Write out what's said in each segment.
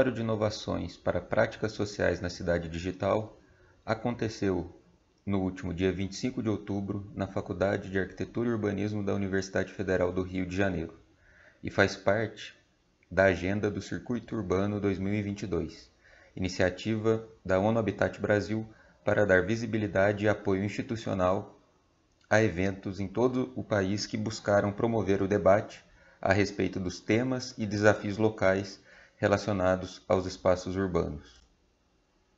Laboratório de Inovações para Práticas Sociais na Cidade Digital aconteceu no último dia 25 de outubro na Faculdade de Arquitetura e Urbanismo da Universidade Federal do Rio de Janeiro e faz parte da agenda do Circuito Urbano 2022, iniciativa da ONU Habitat Brasil para dar visibilidade e apoio institucional a eventos em todo o país que buscaram promover o debate a respeito dos temas e desafios locais relacionados aos espaços urbanos.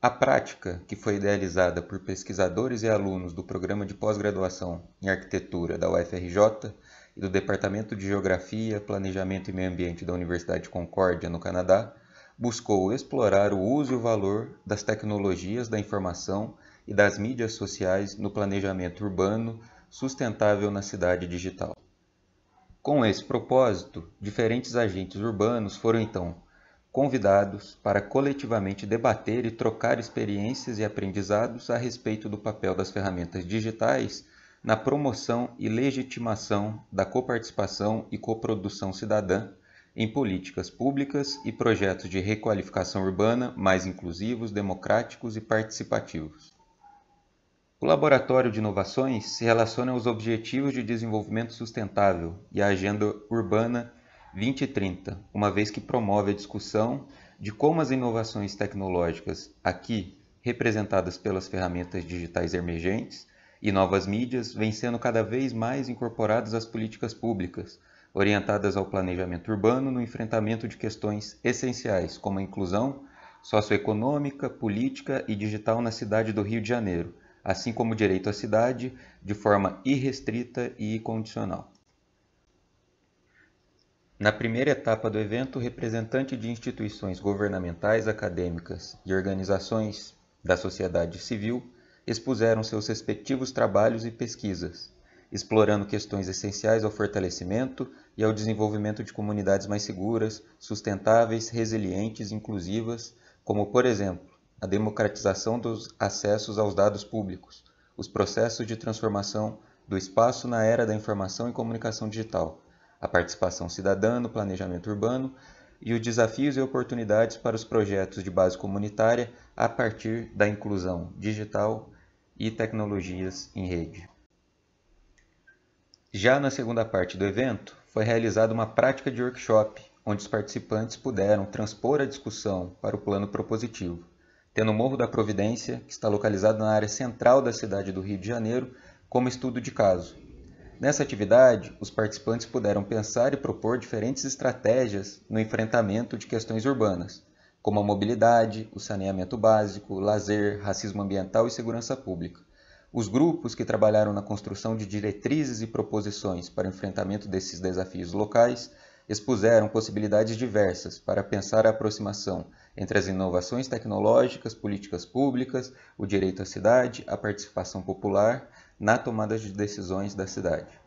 A prática, que foi idealizada por pesquisadores e alunos do Programa de Pós-Graduação em Arquitetura da UFRJ e do Departamento de Geografia, Planejamento e Meio Ambiente da Universidade de Concórdia, no Canadá, buscou explorar o uso e o valor das tecnologias da informação e das mídias sociais no planejamento urbano sustentável na cidade digital. Com esse propósito, diferentes agentes urbanos foram então convidados para coletivamente debater e trocar experiências e aprendizados a respeito do papel das ferramentas digitais na promoção e legitimação da coparticipação e coprodução cidadã em políticas públicas e projetos de requalificação urbana mais inclusivos, democráticos e participativos. O Laboratório de Inovações se relaciona aos Objetivos de Desenvolvimento Sustentável e à Agenda Urbana 2030, uma vez que promove a discussão de como as inovações tecnológicas, aqui representadas pelas ferramentas digitais emergentes e novas mídias, vêm sendo cada vez mais incorporadas às políticas públicas, orientadas ao planejamento urbano no enfrentamento de questões essenciais, como a inclusão socioeconômica, política e digital na cidade do Rio de Janeiro, assim como o direito à cidade, de forma irrestrita e incondicional. Na primeira etapa do evento, representantes de instituições governamentais, acadêmicas e organizações da sociedade civil expuseram seus respectivos trabalhos e pesquisas, explorando questões essenciais ao fortalecimento e ao desenvolvimento de comunidades mais seguras, sustentáveis, resilientes e inclusivas, como, por exemplo, a democratização dos acessos aos dados públicos, os processos de transformação do espaço na era da informação e comunicação digital, a participação cidadã no planejamento urbano e os desafios e oportunidades para os projetos de base comunitária a partir da inclusão digital e tecnologias em rede. Já na segunda parte do evento, foi realizada uma prática de workshop, onde os participantes puderam transpor a discussão para o plano propositivo, tendo o Morro da Providência, que está localizado na área central da cidade do Rio de Janeiro, como estudo de caso. Nessa atividade, os participantes puderam pensar e propor diferentes estratégias no enfrentamento de questões urbanas, como a mobilidade, o saneamento básico, lazer, racismo ambiental e segurança pública. Os grupos que trabalharam na construção de diretrizes e proposições para o enfrentamento desses desafios locais expuseram possibilidades diversas para pensar a aproximação entre as inovações tecnológicas, políticas públicas, o direito à cidade, a participação popular na tomada de decisões da cidade.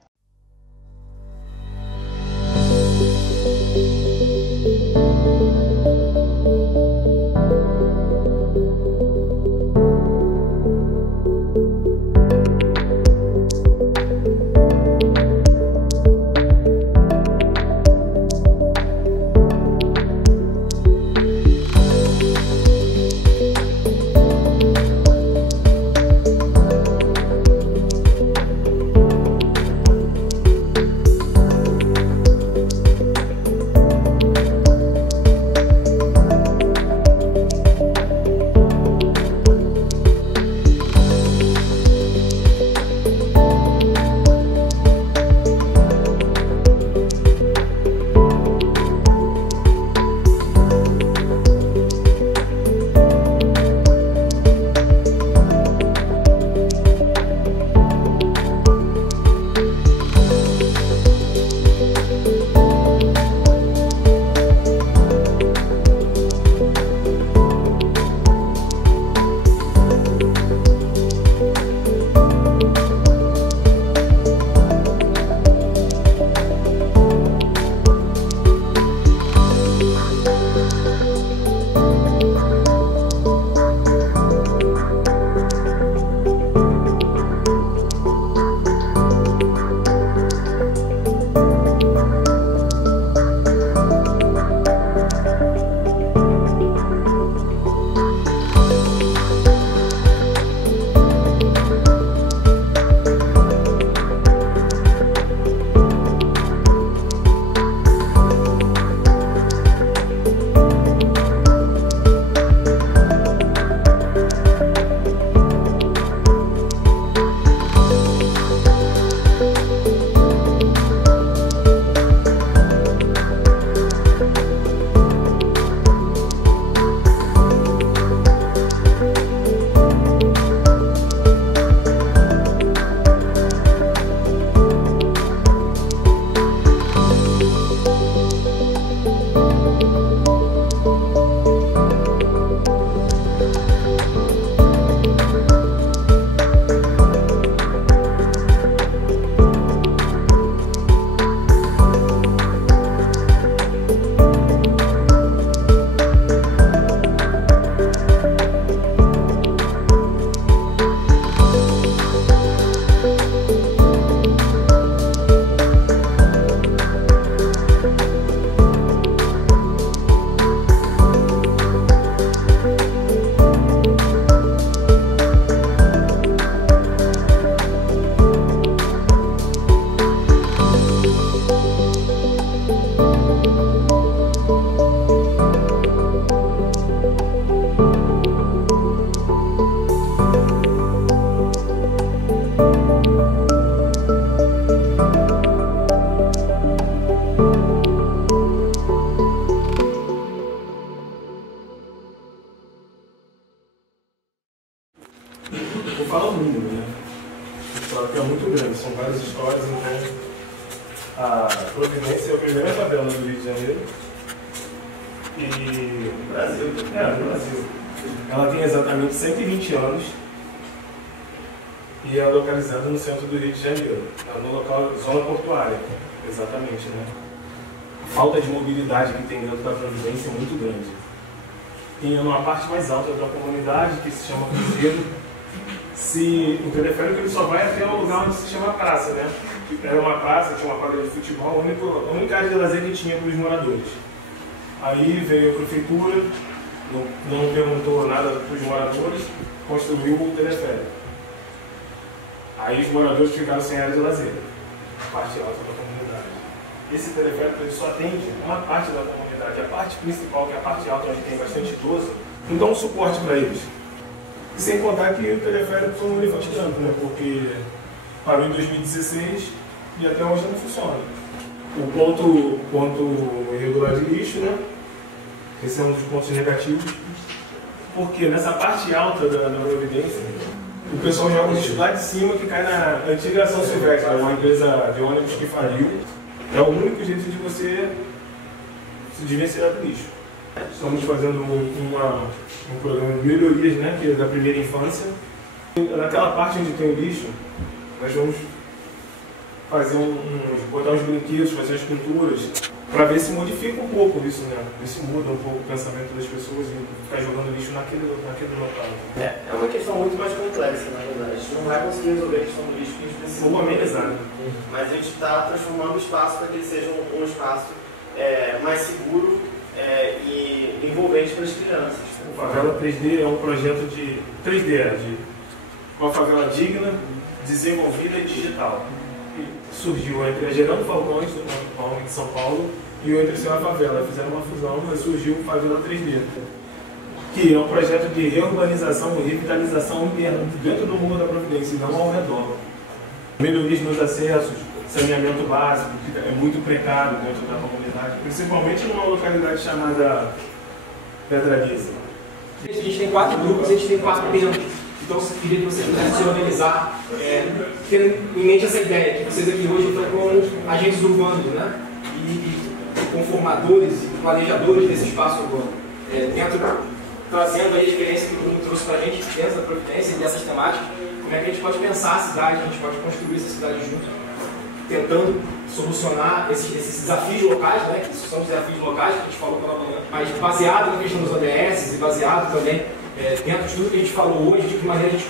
fala o número, né? Que é muito grande, são várias histórias, então a Providência é a primeira favela do Rio de Janeiro e Brasil. No Brasil. Ela tem exatamente 120 anos e é localizada no centro do Rio de Janeiro, no local, zona portuária, exatamente, né? A falta de mobilidade que tem dentro da Providência é muito grande. Tem uma parte mais alta da comunidade, que se chama Cruzeiro. O teleférico ele só vai até o lugar onde se chama praça, né? Era uma praça, tinha uma quadra de futebol, a única área de lazer que tinha para os moradores. Aí veio a prefeitura, não perguntou nada para os moradores, construiu o teleférico. Aí os moradores ficaram sem área de lazer, a parte alta da comunidade. Esse teleférico ele só atende uma parte da comunidade, a parte principal, que é a parte alta, onde tem bastante idoso, não dá um suporte para eles. E sem contar que o teleférico foi um elefante branco, né? Porque parou em 2016 e até hoje não funciona. O ponto irregular de lixo, né? Esse é um dos pontos negativos, porque nessa parte alta da Providência, o pessoal joga o lixo lá de cima que cai na antiga São Silvestre, uma empresa de ônibus que faliu. É o único jeito de você se desvencilhar do lixo. Estamos fazendo um programa de melhorias, né, que é da primeira infância. Naquela parte onde tem o lixo, nós vamos fazer botar uns brinquedos, fazer as pinturas, para ver se modifica um pouco isso, né? Ver se muda um pouco o pensamento das pessoas e ficar jogando lixo naquele local. É uma questão muito mais complexa, na verdade. A gente não vai conseguir resolver a questão do lixo que a gente precisa. Vamos amenizar. Mas a gente está transformando o espaço para que ele seja um espaço mais seguro e envolvente para as crianças. O Favela 3D é um projeto de 3D, de uma favela digna, desenvolvida e digital. Surgiu entre a Gerando Falcões, do Palme de São Paulo, e o Entre Céu e a Favela. Fizeram uma fusão, mas surgiu o Favela 3D, que é um projeto de reurbanização e revitalização interna, dentro do Morro da Providência e não ao redor. Melhorias nos acessos, saneamento básico, que é muito precário dentro da comunidade, principalmente numa localidade chamada Pedra Lisa. A gente tem 4 grupos, a gente tem 4 tempos. Então, eu queria que vocês pudessem se organizar, tendo em mente essa ideia, que vocês aqui hoje estão como agentes urbanos, né? E conformadores e planejadores desse espaço urbano. Trazendo aí a experiência que o Bruno trouxe para a gente dentro da Providência e dessas temáticas, como é que a gente pode pensar a cidade, a gente pode construir essa cidade junto, tentando solucionar esses desafios locais, né? Que são os desafios locais que a gente falou pela manhã, mas baseado na questão dos ODS e baseado também dentro de tudo que a gente falou hoje, de que maneira a gente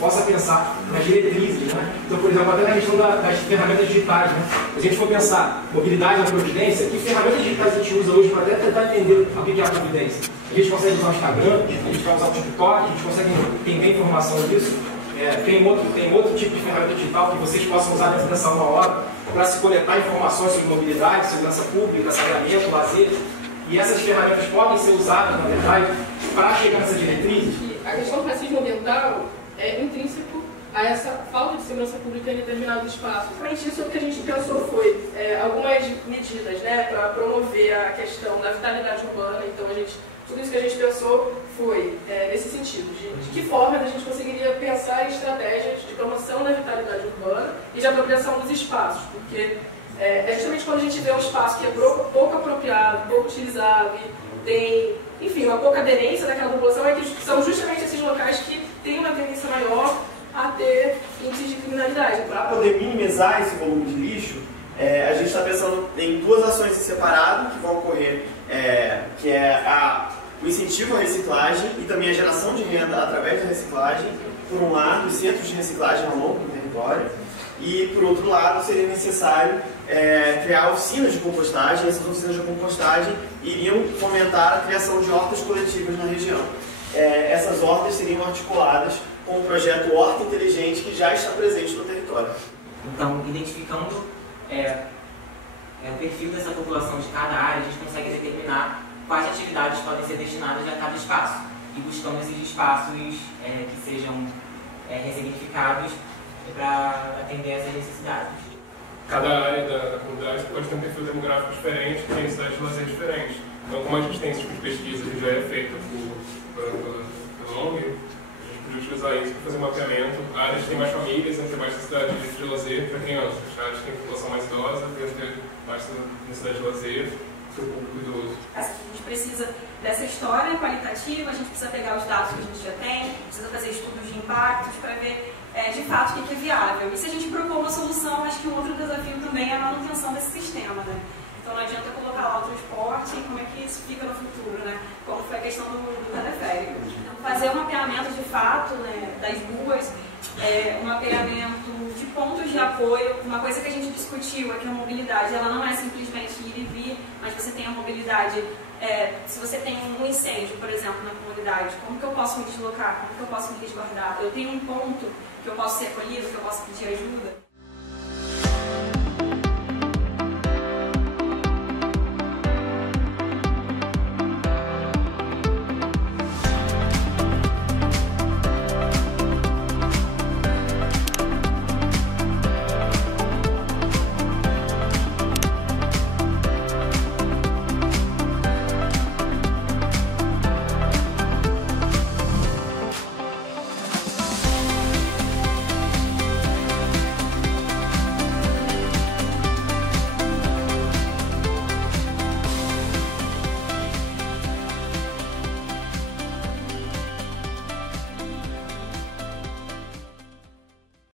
possa pensar nas diretrizes, né? Então, por exemplo, até na questão das ferramentas digitais, né? Se a gente for pensar mobilidade na Providência, que ferramentas digitais a gente usa hoje para até tentar entender o que é a Providência? A gente consegue usar o Instagram, a gente vai usar o TikTok, a gente consegue entender informação disso. Tem outro tipo de ferramenta digital que vocês possam usar dentro dessa 1 hora para se coletar informações sobre mobilidade, segurança pública, saneamento, lazer. E essas ferramentas podem ser usadas, na verdade, para chegar nessa diretriz. A questão do racismo ambiental é intrínseco a essa falta de segurança pública em determinados espaços. Realmente isso que a gente pensou foi algumas medidas, né, para promover a questão da vitalidade urbana. Então tudo isso que a gente pensou foi nesse sentido, de que forma a gente conseguiria pensar em estratégias de promoção da vitalidade urbana e de apropriação dos espaços, porque justamente quando a gente vê um espaço que é pouco apropriado, pouco utilizado e tem, enfim, uma pouca aderência daquela população, é que são justamente esses locais que têm uma tendência maior a ter índices de criminalidade. Para poder minimizar esse volume de lixo, a gente está pensando em 2 ações em separado que vão ocorrer, que é o incentivo à reciclagem e também a geração de renda através da reciclagem, por um lado, os centros de reciclagem ao longo do território, e por outro lado, seria necessário criar oficinas de compostagem. Essas oficinas de compostagem iriam fomentar a criação de hortas coletivas na região. Essas hortas seriam articuladas com o projeto Horta Inteligente, que já está presente no território. Então, identificando o perfil dessa população de cada área, a gente consegue determinar quais atividades podem ser destinadas a cada espaço, e buscando esses espaços que sejam ressignificados para atender essas necessidades. Cada área da comunidade pode ter um perfil demográfico diferente, tem necessidades de lazer diferentes. Então, como a gente tem esse tipo de pesquisa que já é feita pela ONG, a gente podia utilizar isso para fazer um mapeamento. Áreas que têm mais famílias, tem mais necessidade de lazer para crianças. Áreas que têm população mais idosa, tem ter mais necessidade de lazer para o público idoso. A gente precisa dessa história qualitativa, a gente precisa pegar os dados que a gente já tem, precisa fazer estudos de impactos para ver de fato o que é viável. E se a gente propor uma solução, acho que um outro desafio também é a manutenção desse sistema, né? Então não adianta colocar lá o transporte e como é que isso fica no futuro, né? Como foi a questão do teleférico. Então, fazer um mapeamento de fato, né, das ruas, um mapeamento de pontos de apoio. Uma coisa que a gente discutiu é que a mobilidade ela não é simplesmente ir e vir, mas você tem a mobilidade. Se você tem um incêndio, por exemplo, na comunidade, como que eu posso me deslocar? Como que eu posso me resguardar? Eu tenho um ponto que eu posso ser acolhido, que eu posso pedir ajuda?